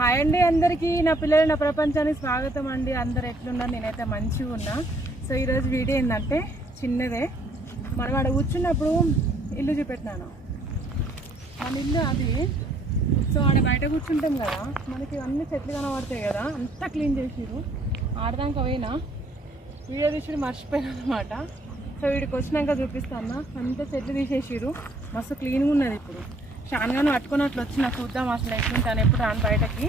Hi అండి అందరికీ, నా పిల్లలు నా ప్రపంచానికి స్వాగతం అండి. అందరు ఎట్లున్నారు? నేనైతే మంచిగా ఉన్నా. సో ఈరోజు వీడియో ఏంటంటే చిన్నదే. మనం ఆడ కూర్చున్నప్పుడు ఇల్లు చూపెట్టినాను, మన ఇల్లు అది. సో ఆడ బయట కూర్చుంటాం కదా, మనకి అన్ని చెట్లు కనబడతాయి కదా, అంతా క్లీన్ చేసిరు. ఆడదాకా పోయినా వీడియో తీసి మర్చిపోయాను అనమాట. సో వీడికి వచ్చినాక చూపిస్తాను. అంతా చెట్లు తీసేసిరు, మస్తు క్లీన్గా ఉన్నది. ఇప్పుడు షాన్గాను పట్టుకొని అట్లా వచ్చిన చూద్దాం అసలు ఎట్లుంటాను, ఎప్పుడు రాను బయటకి.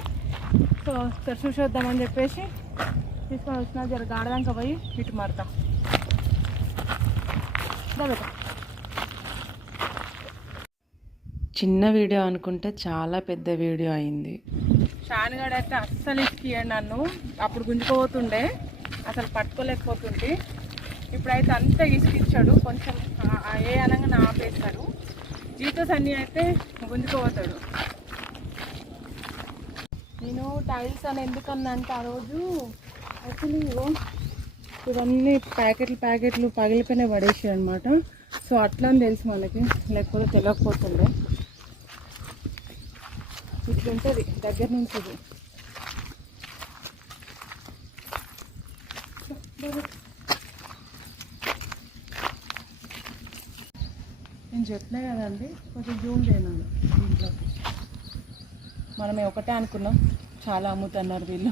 సో చూసొద్దామని చెప్పేసి తీసుకొని వచ్చిన. జర గాడదాకా పోయి ఇటు మారుతా. చిన్న వీడియో అనుకుంటే చాలా పెద్ద వీడియో అయింది. షాన్గాడు అయితే అస్సలు ఇచ్చియండి నన్ను. అప్పుడు గుంజుకోబోతుండే, అసలు పట్టుకోలేకపోతుంటే. ఇప్పుడైతే అంతా ఇసుకిచ్చాడు. కొంచెం ఏ అనగా ఆపేస్తాడు. జీతోస్ అన్నీ అయితే గుంజుకోబోతాడు. నేను టైల్స్ అని ఎందుకన్నా అంటే, ఆ రోజు అసలు ఇవన్నీ ప్యాకెట్లు పగిలిపోయినా పడేసి అనమాట. సో అట్లా అని తెలుసు మనకి, లేకపోతే తెలియకపోతుండే. ఇట్లుంటుంది దగ్గర నుంచి. ఇది నేను చెప్పినా కదండి, కొంచెం జూమ్ చేయను ఇంట్లోకి. మనమే ఒకటే అనుకున్నాం, చాలా అమ్ముతున్నారు వీళ్ళు.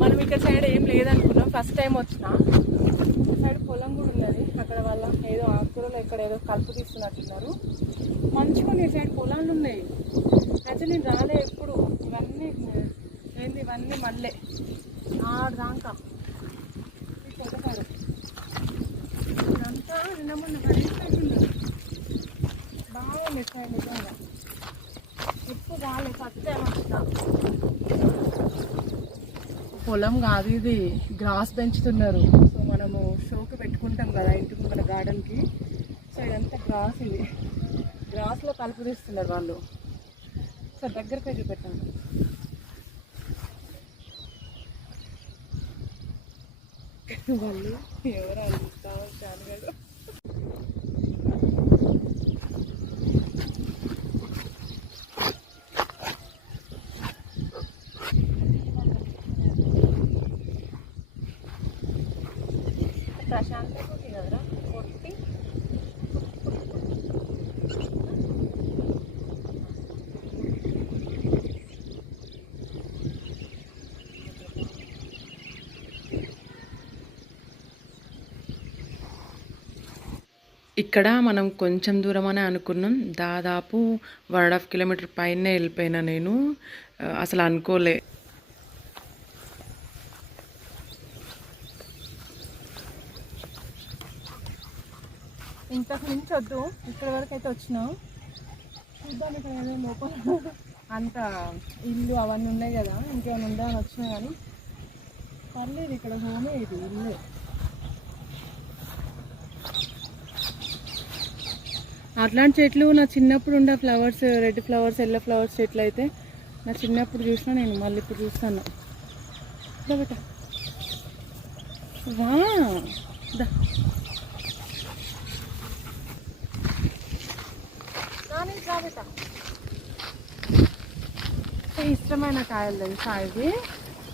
మనం ఇక్కడ సైడ్ ఏం లేదనుకున్నాం. ఫస్ట్ టైం వచ్చిన సైడ్ పొలం కూడా ఉన్నది. అక్కడ వాళ్ళ ఏదో ఆకుకూరలు ఎక్కడ ఏదో కలుపు తీస్తున్నట్టున్నారు. మంచిగా ఉన్నాయి సైడ్ పొలాలు ఉన్నాయి. అయితే నేను రాలే ఎప్పుడు. ఇవన్నీ ఏంది, ఇవన్నీ మళ్ళీ ఆడదాకా ఇదంతా నిన్న మొన్న పడేసినట్టున్నారు. బాగుంది సైడ్ నిజంగా. ఎప్పుడు రాలే, ఫస్ట్ టైం వచ్చిన. పొలం కాదు ఇది, గ్రాస్ పెంచుతున్నారు. సో మనము షోకి పెట్టుకుంటాం కదా ఇంటి ముందర గార్డెన్కి. సో ఇదంతా గ్రాస్. ఇది గ్రాస్లో కలుపు తీస్తున్నారు వాళ్ళు. సో దగ్గరకే చూపెట్టాను. వాళ్ళు ఎవరు అందిస్తా వచ్చాను కదా. ప్రశాంతంగా ఉంది కదరా కొట్టి. ఇక్కడ మనం కొంచెం దూరం అనే అనుకున్నాం, దాదాపు 1.5 కిలోమీటర్ పైనే వెళ్ళిపోయినా నేను. అసలు అనుకోలే. ఇంతకు మించి వద్దు, ఇక్కడ వరకు అయితే వచ్చినాం. చూద్దాం ఇక్కడ ఏదో లోపల అంత ఇల్లు అవన్నీ ఉన్నాయి కదా, ఇంకేమైనా ఉందా అని వచ్చినా కానీ పర్లేదు. ఇక్కడ హోమే, ఇది ఇల్లు. అట్లాంటి చెట్లు నా చిన్నప్పుడు ఉండే flowers, red flowers, yellow flowers చెట్లు అయితే నా చిన్నప్పుడు చూసినా నేను. మళ్ళీ ఇప్పుడు చూస్తాను. బేట వా ఇష్టమైన కాయలు తెలుసా ఇది.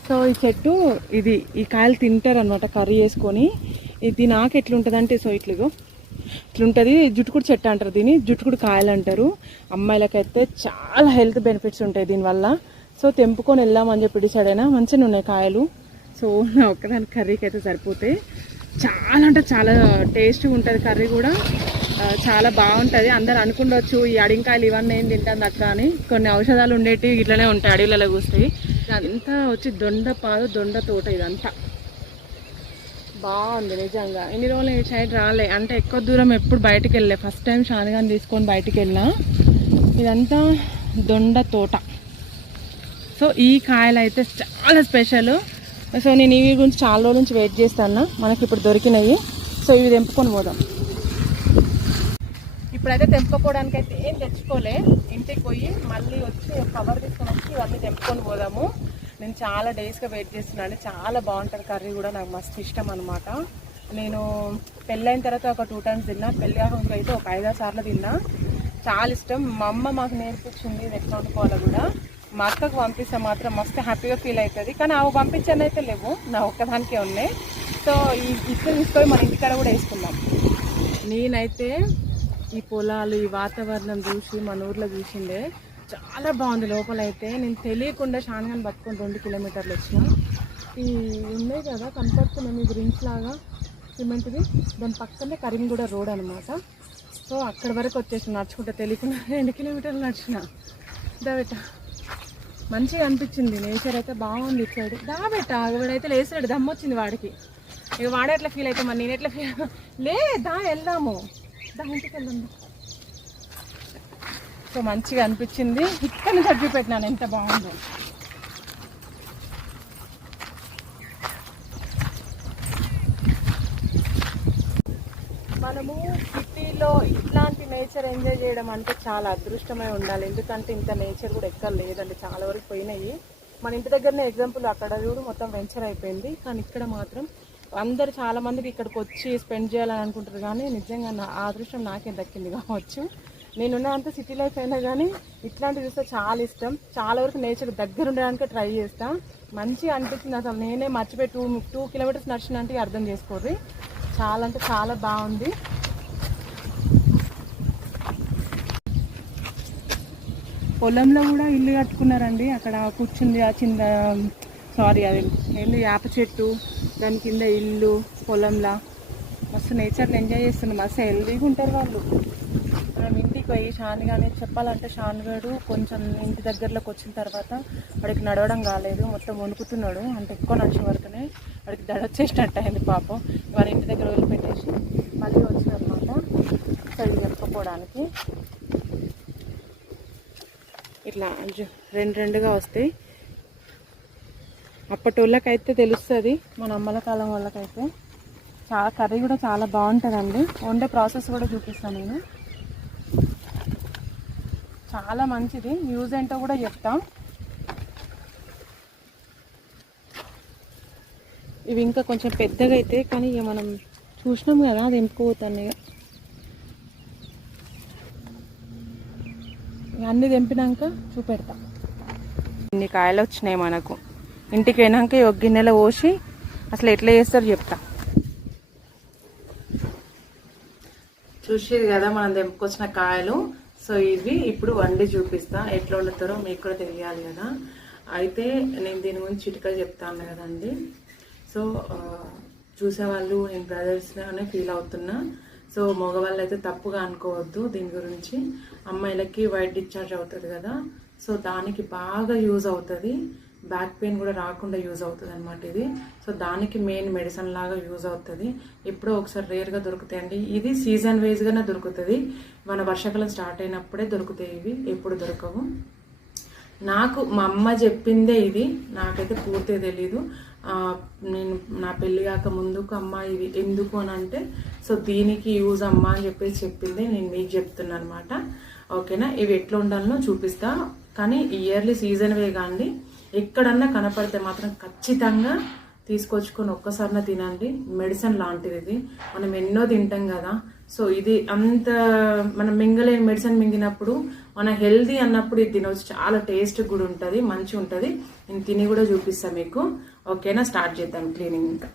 సో ఈ చెట్టు ఇది, ఈ కాయలు తింటారు అనమాట కర్రీ చేసుకొని. ఇది నాకు ఎట్లుంటుంది అంటే, సో ఇట్లుంటుంది. జుట్టుకుడు చెట్టు అంటారు దీన్ని, జుట్టుకుడు కాయలు అంటారు. అమ్మాయిలకైతే చాలా హెల్త్ బెనిఫిట్స్ ఉంటాయి దీనివల్ల. సో తెంపుకొని వెళ్దామని చెప్పి డిసైడ్ అయినా. మంచిగా ఉన్నాయి కాయలు. సో నా ఒక్కదాని కర్రీకి అయితే సరిపోతాయి. చాలా అంటే చాలా టేస్ట్గా ఉంటుంది కర్రీ కూడా, చాలా బాగుంటుంది. అందరు అనుకుండొచ్చు ఈ అడింకాయలు ఇవన్నీ ఏం తింటాను అక్క అని. కొన్ని ఔషధాలు ఉండేవి ఇట్లనే ఉంటాయి, అడవులలో కూస్తాయి. అదంతా వచ్చి దొండ తోట. ఇదంతా బాగుంది నిజంగా. ఇన్ని రోజులు ఈ సైడ్ రాలే, అంటే ఎక్కువ దూరం ఎప్పుడు బయటికి వెళ్ళే. ఫస్ట్ టైం షాన్గాని తీసుకొని బయటికి వెళ్ళినా. ఇదంతా దొండ తోట. సో ఈ కాయలు అయితే చాలా స్పెషల్. సో నేను ఇవి గురించి చాలా రోజుల నుంచి వెయిట్ చేస్తాను. మనకి ఇప్పుడు దొరికినాయి. సో ఇవి తెంపుకొని పోదాం. ఇప్పుడైతే తెంపుకోవడానికి అయితే ఏం తెచ్చుకోలే. ఇంటికి పోయి మళ్ళీ వచ్చి కవర్ తీసుకొని వచ్చి ఇవన్నీ తెంపుకొని పోదాము. నేను చాలా డేస్గా వెయిట్ చేస్తున్నాను. చాలా బాగుంటుంది కర్రీ కూడా, నాకు మస్తు ఇష్టం అనమాట. నేను పెళ్ళైన తర్వాత ఒక 2 times తిన్నా, పెళ్ళి కాకుండా అయితే ఒక 5-6 సార్లు తిన్నా. చాలా ఇష్టం. మా అమ్మ మాకు నేర్పించింది ఇది ఎట్లా వండుకోవాలో కూడా. మా అక్కకు పంపిస్తే మాత్రం మస్తు హ్యాపీగా ఫీల్ అవుతుంది. కానీ అవి పంపించని అయితే లేవు, నా ఒక్కదానికే ఉన్నాయి. సో ఇప్పుడు తీసుకొని మన ఇంటికాడ కూడా వేసుకుందాం. నేనైతే ఈ పొలాలు ఈ వాతావరణం చూసి మన ఊర్లో చూసిండే చాలా బాగుంది. లోపలైతే నేను తెలియకుండా షాన్గాని పట్టుకొని 2 కిలోమీటర్లు వచ్చిన. ఈ ఉన్నాయి కదా కనపడుతున్నాయి మీకు రింగ్స్ లాగా సిమెంట్ది, దాని పక్కనే కరీంగూడ రోడ్ అనమాట. సో అక్కడి వరకు వచ్చేసి నడుచుకుంటా తెలియకుండా 2 కిలోమీటర్లు నడిచిన. దాబెట్ట మంచిగా అనిపించింది, నేచర్ అయితే బాగుంది ఇటు సైడ్. దాబెట్ట వాడైతే లేసాడు, దమ్మొచ్చింది వాడికి. ఇక వాడే ఎట్లా ఫీల్ అవుతాం మరి నేను ఎట్లా ఫీల్ లేదా వెళ్దాము, దా ఇంటికి వెళ్దాం. సో మంచిగా అనిపించింది. ఇక్కడ నుంచి అడ్డు పెట్టినాను, ఎంత బాగుందో. మనము సిటీలో ఇట్లాంటి నేచర్ ఎంజాయ్ చేయడం అంటే చాలా అదృష్టమై ఉండాలి. ఎందుకంటే ఇంత నేచర్ కూడా ఎక్కడ లేదండి, చాలా వరకు పోయినాయి. మన ఇంటి దగ్గరనే ఎగ్జాంపుల్ అక్కడ చూడు మొత్తం వెంచర్ అయిపోయింది. కానీ ఇక్కడ మాత్రం అందరు చాలా మందికి ఇక్కడికి వచ్చి స్పెండ్ చేయాలని అనుకుంటారు. కానీ నిజంగా ఆ అదృష్టం నాకే దక్కింది కావచ్చు. నేనున్నంత సిటీ లైఫ్ అయినా కానీ ఇట్లాంటివి చూస్తే చాలా ఇష్టం. చాలా వరకు నేచర్ దగ్గర ఉండడానికి ట్రై చేస్తా. మంచిగా అనిపించింది. అసలు నేనే మర్చిపోయి 2 కిలోమీటర్స్ నడిచినంటే అర్థం చేసుకోర్రి. చాలా అంటే చాలా బాగుంది. పొలంలో కూడా ఇల్లు కట్టుకున్నారండి. అక్కడ కూర్చుంది ఆ చిన్న అది ఏంది వేప చెట్టు, దాని కింద ఇల్లు పొలంలా. మస్తు నేచర్ని ఎంజాయ్ చేస్తుంది. మస్తు హెల్దీగా ఉంటారు వాళ్ళు. మనం ఇంటికి పోయి షాన్గానే చెప్పాలంటే షాన్గాడు కొంచెం ఇంటి దగ్గరలోకి వచ్చిన తర్వాత వాడికి నడవడం కాలేదు, మొత్తం వణుకుతున్నాడు. అంటే ఎక్కువ నడిచే వరకునే వాడికి దడ వచ్చేసినట్టు అయింది పాపం. వారి ఇంటి దగ్గర వదిలిపెట్టేసి మళ్ళీ వచ్చినమాట సరి చెప్పుకోవడానికి. ఇట్లా 2-2గా వస్తాయి. అప్పటి వాళ్ళకైతే తెలుస్తుంది, మన అమ్మల కాలం వాళ్ళకైతే. చాలా కర్రీ కూడా చాలా బాగుంటుందండి. వండే ప్రాసెస్ కూడా చూపిస్తాను నేను. చాలా మంచిది, యూజ్ ఏంటో కూడా చెప్తాం. ఇవి ఇంకా కొంచెం పెద్దగా అయితే, కానీ ఇక మనం చూసినాం కదా అది ఎంపుకోతాను. ఇక అన్నీ తెంపినాక చూపెడతా. ఇన్ని కాయలు వచ్చినాయి మనకు. ఇంటికి పోయినాక ఒక గిన్నెలో పోసి అసలు ఎట్లా చేస్తారో చెప్తా. చూసేది కదా మనం తెంపుకొచ్చిన కాయలు. సో ఇవి ఇప్పుడు వండి చూపిస్తా, ఎట్లా వండుతారో మీకు కూడా తెలియాలి కదా. అయితే నేను దీని గురించి చిటికలు చెప్తాను కదండి. సో చూసేవాళ్ళు నేను బ్రదర్స్గానే ఫీల్ అవుతున్నా. సో మగవాళ్ళు అయితే తప్పుగా అనుకోవద్దు దీని గురించి. అమ్మాయిలకి వైట్ డిశ్చార్జ్ అవుతుంది కదా, సో దానికి బాగా యూజ్ అవుతుంది. బ్యాక్ పెయిన్ కూడా రాకుండా యూజ్ అవుతుంది అనమాట ఇది. సో దానికి మెయిన్ మెడిసిన్ లాగా యూజ్ అవుతుంది. ఎప్పుడో ఒకసారి రేర్గా దొరుకుతాయండి. ఇది సీజన్ వైజ్గానే దొరుకుతుంది. మన వర్షాకాలం స్టార్ట్ అయినప్పుడే దొరుకుతాయి ఇవి, ఎప్పుడు దొరకవు. నాకు మా అమ్మ చెప్పిందే ఇది, నాకైతే పూర్తిగా తెలీదు. నేను నా పెళ్ళి కాక ముందుకు అమ్మ ఇవి ఎందుకు అని అంటే, సో దీనికి యూజ్ అమ్మ అని చెప్పేసి చెప్పింది. నేను మీకు చెప్తున్నా అనమాట. ఓకేనా, ఇవి ఎట్లా ఉండాలనో చూపిస్తా. కానీ ఇయర్లీ సీజన్ వే కాండి, ఎక్కడన్నా కనపడితే మాత్రం ఖచ్చితంగా తీసుకొచ్చుకొని ఒక్కసారిన తినండి. మెడిసిన్ లాంటిది ఇది. మనం ఎన్నో తింటాం కదా, సో ఇది అంత మనం మింగలేని మెడిసిన్ మింగినప్పుడు మన హెల్దీ అన్నప్పుడు ఇది తినవచ్చు. చాలా టేస్ట్ కూడా ఉంటుంది, మంచిగా ఉంటుంది. నేను తిని కూడా చూపిస్తాను మీకు. ఓకేనా, స్టార్ట్ చేద్దాం క్లీనింగ్. ఇంకా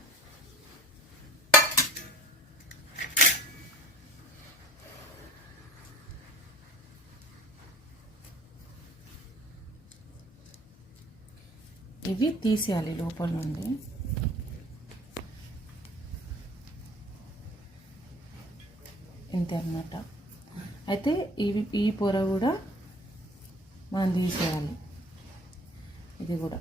ఇవి తీసేయాలి లోపల నుండి. ఇంతే అన్నమాట. అయితే ఈ పొర కూడా మనం తీసేయాలి. ఇది కూడా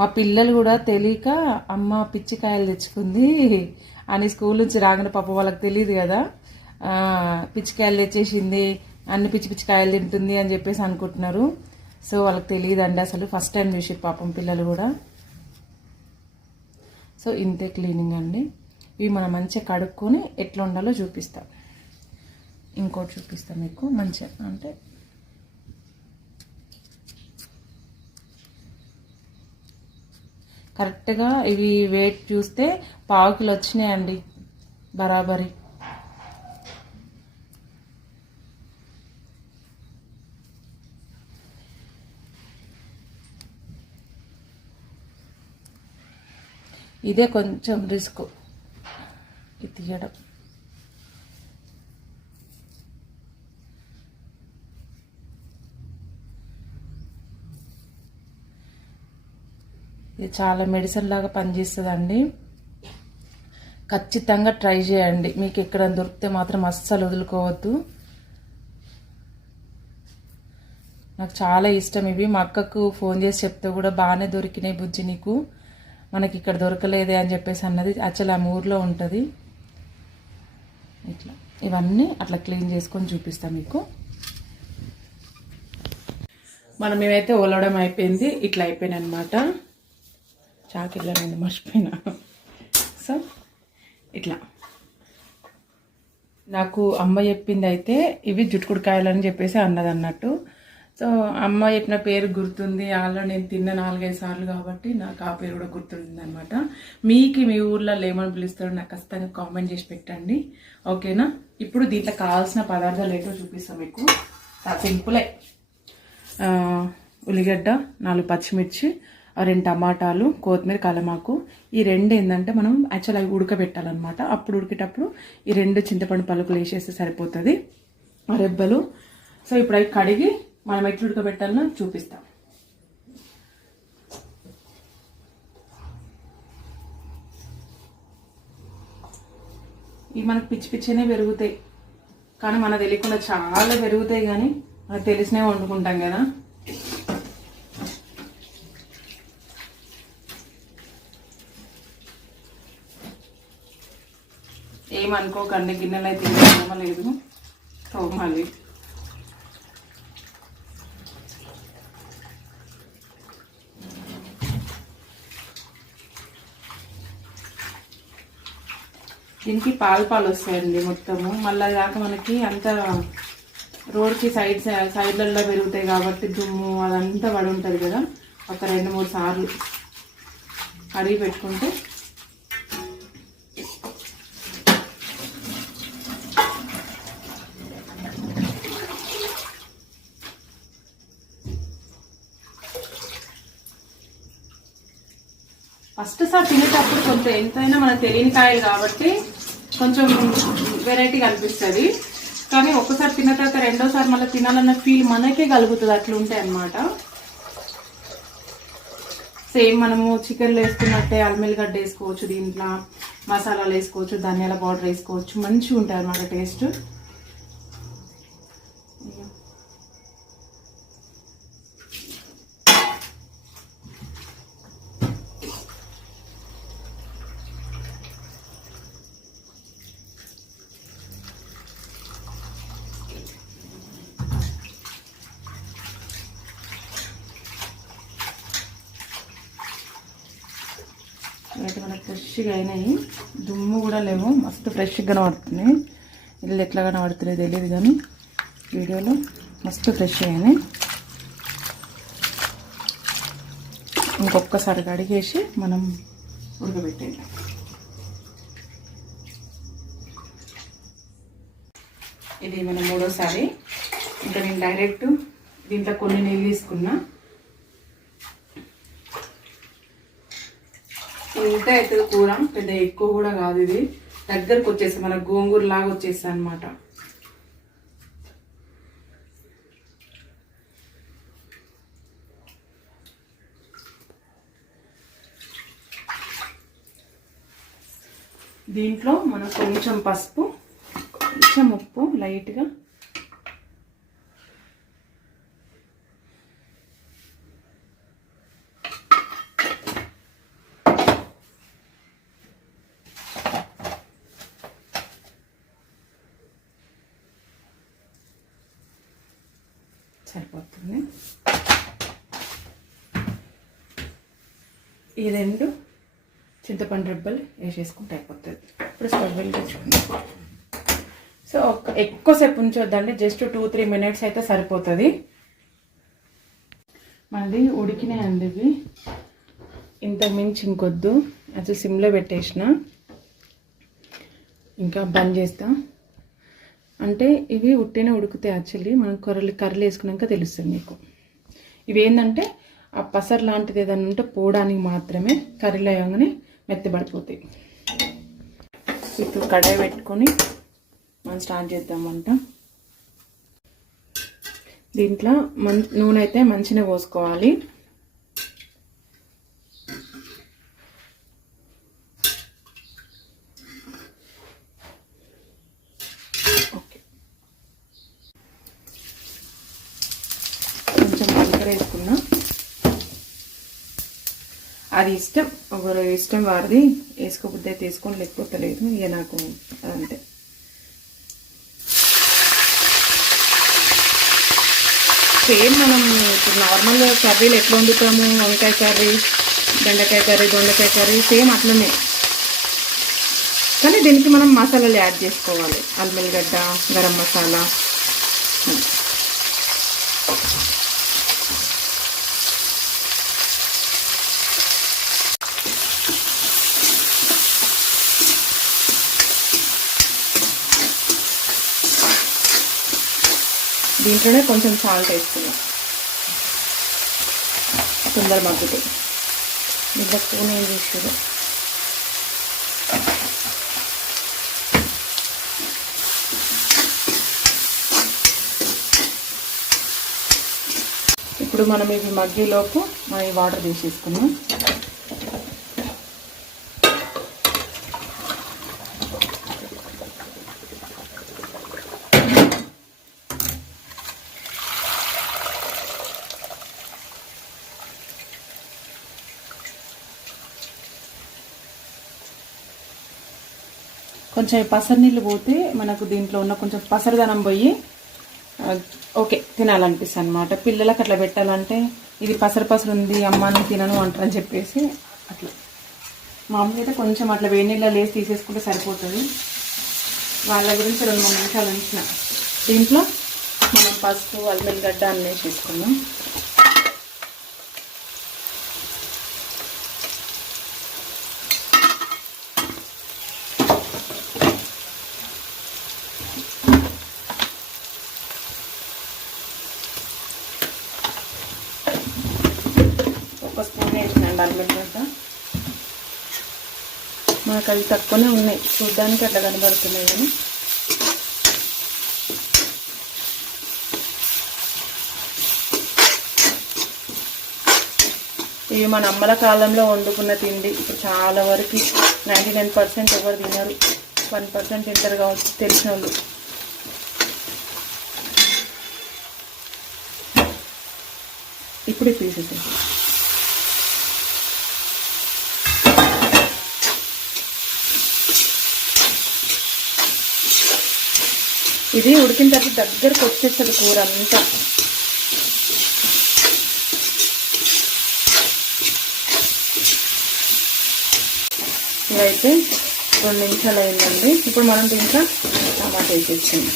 మా పిల్లలు కూడా తెలియక అమ్మ పిచ్చికాయలు తెచ్చుకుంది అని స్కూల్ నుంచి రాగానే పాప వాళ్ళకి తెలియదు కదా, పిచ్చికాయలు తెచ్చేసింది, అన్ని పిచ్చి పిచ్చి కాయలు తింటుంది అని చెప్పేసి అనుకుంటున్నారు. సో వాళ్ళకి తెలియదండి అసలు, ఫస్ట్ టైం చూసి పాపం పిల్లలు కూడా. సో ఇంతే క్లీనింగ్ అండి. ఇవి మనం మంచిగా కడుక్కొని ఎట్లా ఉండాలో చూపిస్తాం. ఇంకోటి చూపిస్తాం మీకు మంచిగా. అంటే కరెక్ట్గా ఇవి వెయిట్ చూస్తే 1/2 కిలో వచ్చినాయండి బరాబరి. ఇదే కొంచెం రిస్క్ ఇది తీయడం. ఇది చాలా మెడిసిన్ లాగా పనిచేస్తుందండి. ఖచ్చితంగా ట్రై చేయండి. మీకు ఎక్కడ దొరికితే మాత్రం అస్సలు వదులుకోవద్దు. నాకు చాలా ఇష్టం ఇవి. మా అక్కకు ఫోన్ చేసి చెప్తే కూడా బాగానే దొరికినాయి బుజ్జి నీకు, మనకి ఇక్కడ దొరకలేదే అని చెప్పేసి అన్నది. యాక్చువల్లీ ఆమె ఊర్లో ఉంటుంది. ఇట్లా ఇవన్నీ అట్లా క్లీన్ చేసుకొని చూపిస్తాను మీకు. మేమైతే ఒలవడం అయిపోయింది. ఇట్లా అయిపోయినాయి అనమాట. చాకిట్లా నేను మర్చిపోయినా. సో ఇట్లా నాకు అమ్మ చెప్పింది అయితే ఇవి జుట్టుకుడుకాయలు అని చెప్పేసి అన్నది అన్నట్టు. సో అమ్మ చెప్పిన పేరు గుర్తుంది. ఆల్రెడీ నేను తిన్న 4-5 సార్లు కాబట్టి నాకు ఆ పేరు కూడా గుర్తుంది అనమాట. మీకు మీ ఊర్లో ఏమని పిలుస్తారో నాకు ఖచ్చితంగా కామెంట్ చేసి పెట్టండి, ఓకేనా. ఇప్పుడు దీంట్లో కావాల్సిన పదార్థాలు ఏంటో చూపిస్తాం మీకు. సింపులే. ఉల్లిగడ్డ, 4 పచ్చిమిర్చి, 2 టమాటాలు, కొత్తిమీర, కలమాకు. ఈ 2 ఏంటంటే మనం యాక్చువల్ అవి ఉడకబెట్టాలన్నమాట. అప్పుడు ఉడికేటప్పుడు ఈ 2 చింతపండు పలుకులు వేసేస్తే సరిపోతుంది, రెబ్బలు. సో ఇప్పుడు అవి కడిగి మనం ఎట్లు ఉడకబెట్టాలనో చూపిస్తాం. ఇవి మనకు పిచ్చి పిచ్చినే పెరుగుతాయి, కానీ మనకు తెలియకుండా చాలా పెరుగుతాయి. కానీ మనకు తెలిసినే వండుకుంటాం కదా. ఏమనుకోకండి, గిన్నెలు అయితే తోమలేదు, తోమాలి. దీనికి పాలు వస్తాయండి మొత్తము. మళ్ళీ దాకా మనకి అంత రోడ్కి సైడ్లలో పెరుగుతాయి కాబట్టి దుమ్ము అదంతా పడి ఉంటుంది కదా. ఒక 2-3 సార్లు కడిగి పెట్టుకుంటే ఫస్ట్ సార్ తినేటప్పుడు కొంచెం ఎంతైనా మనకు తెలియని కాయలు కాబట్టి కొంచెం వెరైటీగా అనిపిస్తుంది. కానీ ఒక్కసారి తిన్న తర్వాత రెండోసారి మళ్ళీ తినాలన్న ఫీల్ మనకే కలుగుతుంది. అట్లా ఉంటాయి అన్నమాట. సేమ్ మనము చికెన్లో వేసుకున్నట్టే అల్మెల్లిగడ్డ వేసుకోవచ్చు, దీంట్లో మసాలాలు వేసుకోవచ్చు, ధనియాల పౌడర్ వేసుకోవచ్చు. మంచిగా ఉంటాయి అన్నమాట టేస్ట్. అయితే మనకు ఫ్రెష్గా అయినాయి, దుమ్ము కూడా లేవు, మస్తు ఫ్రెష్గా కనబడుతున్నాయి. ఇల్లు ఎట్లా కనబడుతున్నాయి తెలియదు కానీ వీడియోలో మస్తు ఫ్రెష్గా అయినాయి. ఇంకొకసారి కడిగేసి మనం ఉడకబెట్టేయాలి. ఇది మనం 3వసారి. ఇంకా నేను డైరెక్ట్ దీంట్లో కొన్ని నీళ్ళు తీసుకున్నా. ఇంత అవుతుంది కూర, పెద్ద ఎక్కువ కూడా కాదు. ఇది దగ్గరకు వచ్చేసి మన గోంగూర లాగా వచ్చేస్తా అనమాట. దీంట్లో మనం కొంచెం పసుపు, కొంచెం ఉప్పు లైట్గా, సరిపోతుంది. ఈ 2 చింతపండు రెబ్బలు వేసేసుకుంటే అయిపోతుంది. ఇప్పుడు స్టవ్ వెలిగించుకుందాం. సో ఎక్కువసేపు ఉంచొద్దండి, జస్ట్ 2-3 మినిట్స్ అయితే సరిపోతుంది. మళ్ళీ ఉడికినాయండి ఇవి. ఇంతకు మించి ఇంకొద్దు, అసలు సిమ్లో పెట్టేసిన. ఇంకా బంద్ చేస్తా. అంటే ఇవి ఉట్టినే ఉడుకుతాయి. యాక్చువల్లీ మనం కర్రీలు వేసుకున్నాక తెలుస్తుంది మీకు. ఇవి ఏంటంటే ఆ పసరు లాంటిది ఏదైనా ఉంటే పోవడానికి మాత్రమే, కర్రీలో అయ్యంగానే మెత్తబడిపోతాయి. ఇప్పుడు కడాయి పెట్టుకొని మనం స్టార్ట్ చేద్దాం వంట. దీంట్లో నూనె అయితే మంచిగా పోసుకోవాలి. ఓకే, కొంచెం జీలకర్ర వేసుకున్నా. అది ఇష్టం, ఒకరు ఇష్టం వారిది. వేసుకోబుద్ది అయితే వేసుకొని, లేకపోతే లేదు. ఇక నాకు అదంతే. సేమ్ మనం ఇప్పుడు నార్మల్ కర్రీలు ఎట్లా వండుతాము, వంకాయ కర్రీ, బెండకాయ కర్రీ, దొండకాయ కర్రీ, సేమ్ అట్లనే. కానీ దీనికి మనం మసాలాలు యాడ్ చేసుకోవాలి. అల్లం వెల్లిగడ్డ, గరం మసాలా. దీంట్లోనే కొంచెం సాల్ట్ వేసుకున్నాం, తొందర మగ్గుతాయి. దీంట్లో స్పూన్ ఏం చేసారు. ఇప్పుడు మనం ఇవి మగ్గేలోపు మనం ఈ వాటర్ తీసేసుకున్నాం. కొంచెం పసరు నీళ్ళు పోతే మనకు దీంట్లో ఉన్న కొంచెం పసరుదనం పోయి ఓకే తినాలనిపిస్తుంది అనమాట. పిల్లలకు అట్లా పెట్టాలంటే ఇది పసరు పసరు ఉంది అమ్మ నేను తినను అంటారని చెప్పేసి అట్లా. మామూలుగా అయితే కొంచెం అట్లా వేడి నీళ్ళలో వేసి తీసేసుకుంటే సరిపోతుంది. వాళ్ళ గురించి 2-3 నిమిషాలు ఉంచిన. దీంట్లో మనం పసుపు, అల్లం వెల్లిగడ్డ అన్నీ వేసేసుకున్నాం. ఒక స్పూన్ వేసినండి అల్లం వెల్లిగడ్డ. మనకు అవి తక్కువనే ఉన్నాయి, చూడ్డానికి అట్లా కనబడుతున్నాయి. కానీ ఇవి మన అమ్మల కాలంలో వండుకున్న తిండి. ఇప్పుడు చాలా వరకు 99% ఎవరు తినరు, 1% తింటారు కావచ్చు తెలిసిన వాళ్ళు. ఇప్పుడు పీసెస్ ఇది ఉడికిన తర్వాత దగ్గరకు వచ్చేస్తుంది కూర అంతా. ఇవైతే 2 నిమిషాలు అయిందండి. ఇప్పుడు మనం దీంట్లో టమాటా వేసేసుకుందాం.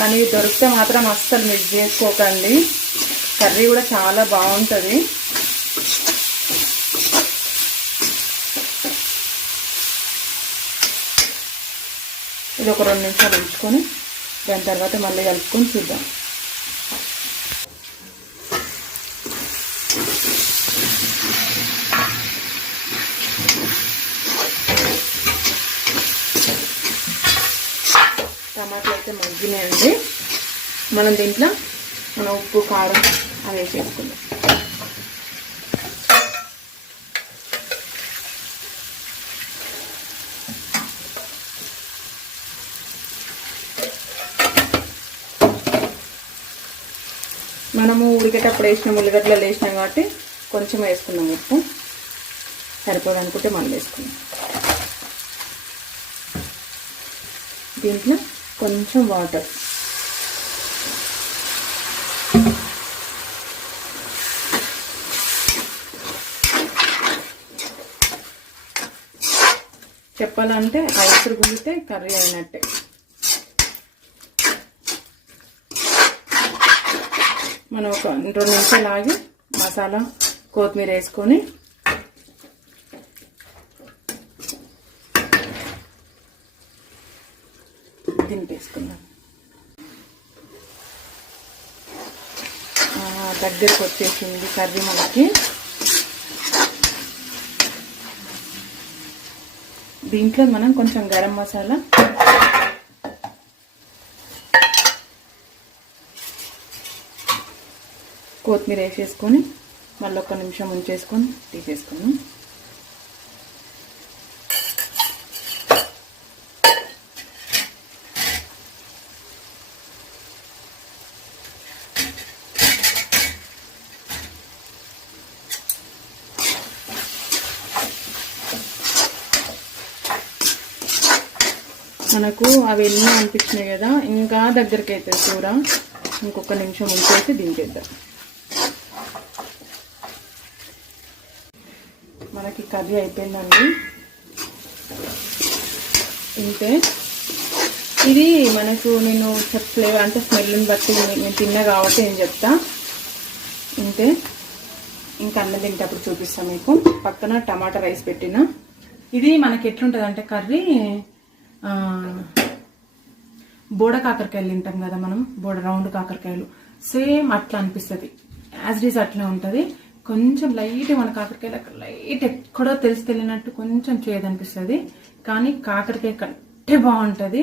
కానీ దొరికితే మాత్రం అస్సలు మిస్ చేసుకోకండి. కర్రీ కూడా చాలా బాగుంటుంది. ఇది ఒక 2 నిమిషాలు ఉంచుకొని దాని తర్వాత మళ్ళీ కలుపుకొని చూద్దాం. టమాటాలు అయితే మగ్గినాయండి. మనం దీంట్లో ఉప్పు, కారం అవి వేసేసుకుందాం. మనము ఉడికేటప్పుడు వేసినాం, ఉల్లిగడ్డలు వేసినాం కాబట్టి కొంచెం వేసుకున్నాం ఉప్పు. సరిపోదు అనుకుంటే మళ్ళీ వేసుకున్నాం. దీంట్లో కొంచెం వాటర్ చెప్పాలంటే ఐసురు గుంజితే కర్రీ అయినట్టే. మనం ఒక 2 నిమిషాలు ఆగి మసాలా కొత్తిమీర వేసుకొని దింపేసుకున్నాం. దగ్గరకు వచ్చేసింది కర్రీ మనకి. దీంట్లో మనం కొంచెం గరం మసాలా, కొత్తిమీర వేసేసుకొని మళ్ళీ 1 నిమిషం ఉంచేసుకొని తీసేసుకున్నాం. మనకు అవి ఎన్నో అనిపించినాయి కదా, ఇంకా దగ్గరికి అవుతుంది కూర. ఇంకొక నిమిషం ఉంచేసి దించేద్దాం. మనకి కర్రీ అయిపోయిందండి. ఇంతే. ఇది మనకు నేను చెప్పలేదు అంటే స్మెల్ని బట్టి నేను తిన్నా కాబట్టి నేను చెప్తా. ఇంతే. ఇంకా అన్నం తింటప్పుడు చూపిస్తాను మీకు. పక్కన టమాటా రైస్ పెట్టిన. ఇది మనకి ఎట్లుంటుంది అంటే కర్రీ బోడ కాకరకాయలు తింటాం కదా మనం, రౌండ్ కాకరకాయలు సేమ్ అట్లా అనిపిస్తుంది. యాజ్ ఇట్ ఈస్ అట్లా ఉంటుంది. కొంచెం లైట్ మన కాకరకాయలు లైట్ ఎక్కడో తెలియనట్టు కొంచెం చేదనిపిస్తుంది. కానీ కాకరకాయ కంటే బాగుంటుంది.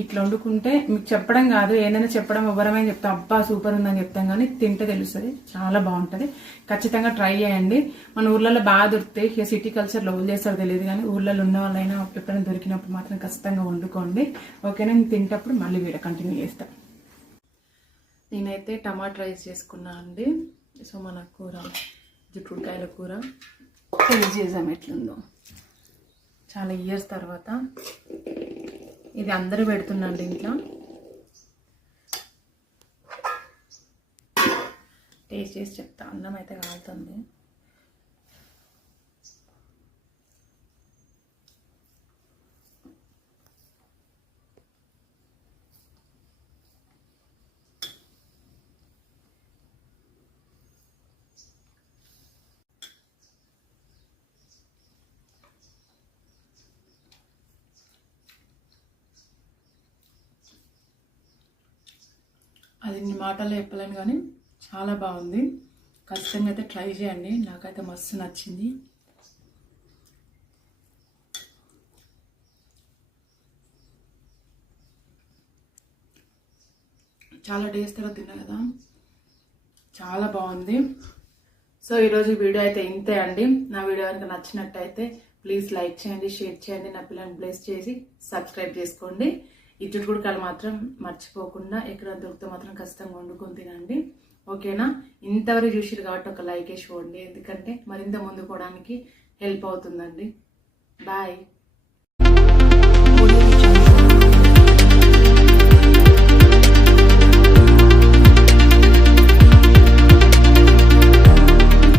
ఇట్లా వండుకుంటే మీకు చెప్పడం కాదు, ఏదైనా చెప్పడం ఎవరమైనా చెప్తాం అబ్బా సూపర్ ఉందని చెప్తాం, కానీ తింటే తెలుస్తుంది. చాలా బాగుంటుంది. ఖచ్చితంగా ట్రై చేయండి. మన ఊర్లలో బాగా దొరుకుతాయి. సిటీ కల్చర్లో వదిలేస్తారో తెలియదు, కానీ ఊర్లలో ఉన్న వాళ్ళైనా ఎప్పుడైనా దొరికినప్పుడు మాత్రం ఖచ్చితంగా వండుకోండి. ఓకేనా? నేను తింటప్పుడు మళ్ళీ వీడియో కంటిన్యూ చేస్తాను. నేనైతే టమాటా రైస్ చేసుకున్నా అండి. సో మన కూర జుట్టుకాయల కూర టేస్ట్ చేసాం ఎట్లుందో. చాలా ఇయర్స్ తర్వాత ఇది అందరూ పెడుతున్నాండి ఇంట్లో. టేస్ట్ చేసి చెప్తా. అన్నం అయితే కాలుతుంది. అది నీ మాటల్లో చెప్పలేను, కానీ చాలా బాగుంది. ఖచ్చితంగా అయితే ట్రై చేయండి. నాకైతే మస్తు నచ్చింది. చాలా టేస్ట్గా తిన్నా కదా, చాలా బాగుంది. సో ఈరోజు వీడియో అయితే ఇంతే అండి. నా వీడియో కనుక నచ్చినట్టయితే ప్లీజ్ లైక్ చేయండి, షేర్ చేయండి, నా పిల్లల్ని బ్లెస్ చేసి సబ్స్క్రైబ్ చేసుకోండి. ఈ జుట్టుకాయలు మాత్రం మర్చిపోకుండా ఎక్కడ దొరికితే మాత్రం ఖచ్చితంగా వండుకొని తినండి. ఓకేనా? ఇంతవరకు చూసిరు కాబట్టి ఒక లైక్ వేసి చూడండి, ఎందుకంటే మరింత ముందుకోవడానికి హెల్ప్ అవుతుందండి. బాయ్.